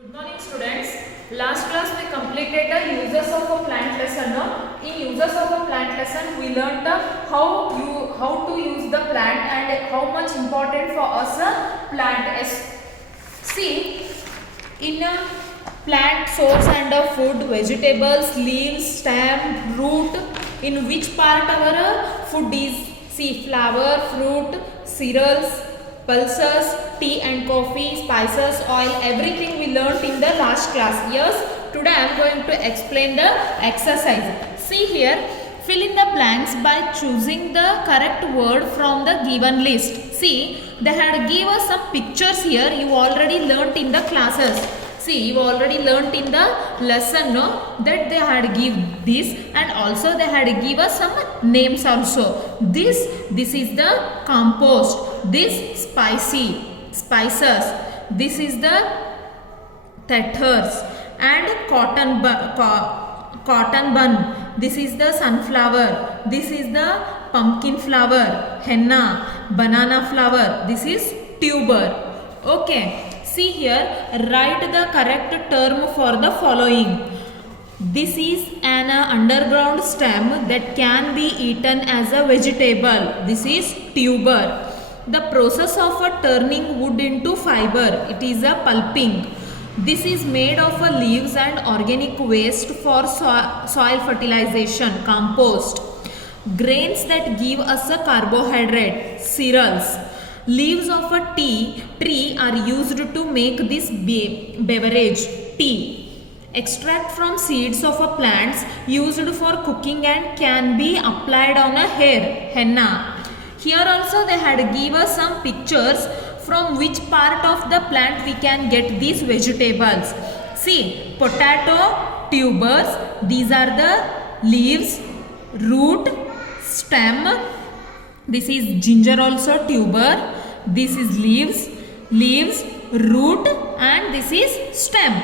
Good morning students. Last class we completed the uses of a plant lesson. No? In uses of a plant lesson we learnt how to use the plant and how much important for us a plant is. See, in a plant source and a food, vegetables, leaves, stem, root, in which part our food is? See, flower, fruit, cereals, pulses, tea and coffee, spices, oil, everything we learnt in the last class. Yes, today I am going to explain the exercise. See here, fill in the blanks by choosing the correct word from the given list. See, they had give us some pictures here. You already learnt in the classes. See, you already learnt in the lesson, no, that they had give this, and also they had give us some names also. This is the compost. This spices. This is the tethers and cotton bun. This is the sunflower. This is the pumpkin flower, henna, banana flower. This is tuber. Okay. See here, write the correct term for the following. This is an underground stem that can be eaten as a vegetable. This is tuber. The process of turning wood into fiber, it is a pulping. This is made of leaves and organic waste for soil fertilization, compost. Grains that give us a carbohydrate, cereals. Leaves of a tree are used to make this beverage, tea. Extract from seeds of a plants used for cooking and can be applied on a hair, henna. Here also they had give us some pictures from which part of the plant we can get these vegetables. See, potato, tubers, these are the leaves, root, stem. This is ginger also, tuber. This is leaves, root, and this is stem.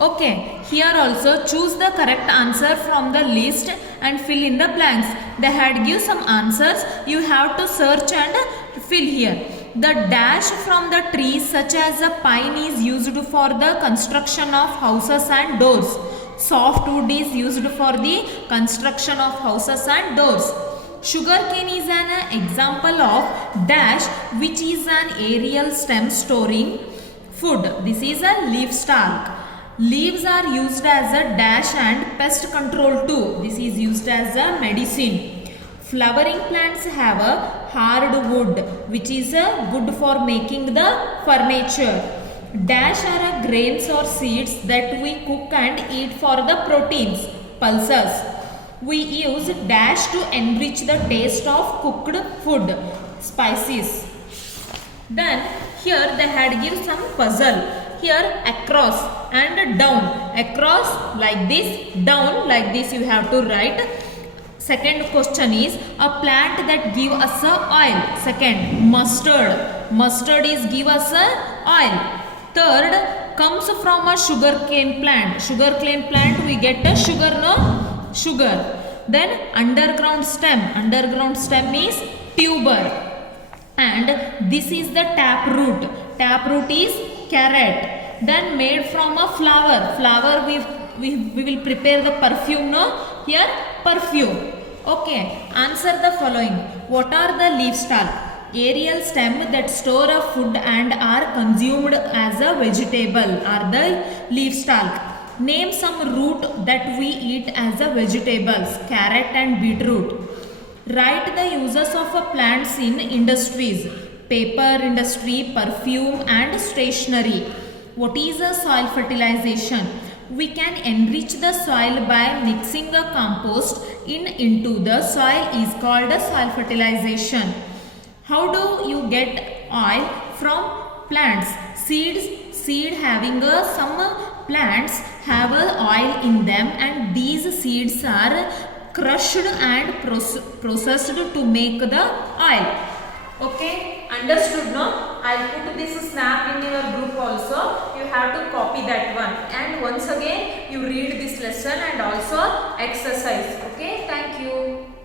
Okay, here also choose the correct answer from the list and fill in the blanks. They had give some answers. You have to search and fill here. The dash from the trees such as a pine is used for the construction of houses and doors. Softwood is used for the construction of houses and doors. Sugarcane is an example of dash, which is an aerial stem storing food. This is a leaf stalk. Leaves are used as a dash and pest control too. This is used as a medicine. Flowering plants have a hard wood, which is good for making the furniture. Dash are grains or seeds that we cook and eat for the proteins, pulses. We use dash to enrich the taste of cooked food, spices. Then here they had give some puzzle. Here across and down. Across like this, down like this you have to write. Second question is a plant that give us a oil. Second, mustard. Mustard is give us a oil. Third, comes from a sugarcane plant. Sugarcane plant we get a sugar, no? Sugar. Then underground stem. Underground stem is tuber. And this is the tap root. Tap root is carrot. Then made from a flower. Flower we will prepare the perfume, no? Here perfume. Okay. Answer the following. What are the leaf stalk? Aerial stem that store a food and are consumed as a vegetable are the leaf stalk. Name some root that we eat as a vegetables, carrot and beetroot. Write the uses of plants in industries, paper industry, perfume and stationery. What is a soil fertilization? We can enrich the soil by mixing a compost into the soil is called a soil fertilization. How do you get oil from plants? Seed having some plants have oil in them, and these seeds are crushed and processed to make the oil. Okay, understood, no? I'll put this snap in your group also. You have to copy that one. And once again, you read this lesson and also exercise. Okay, thank you.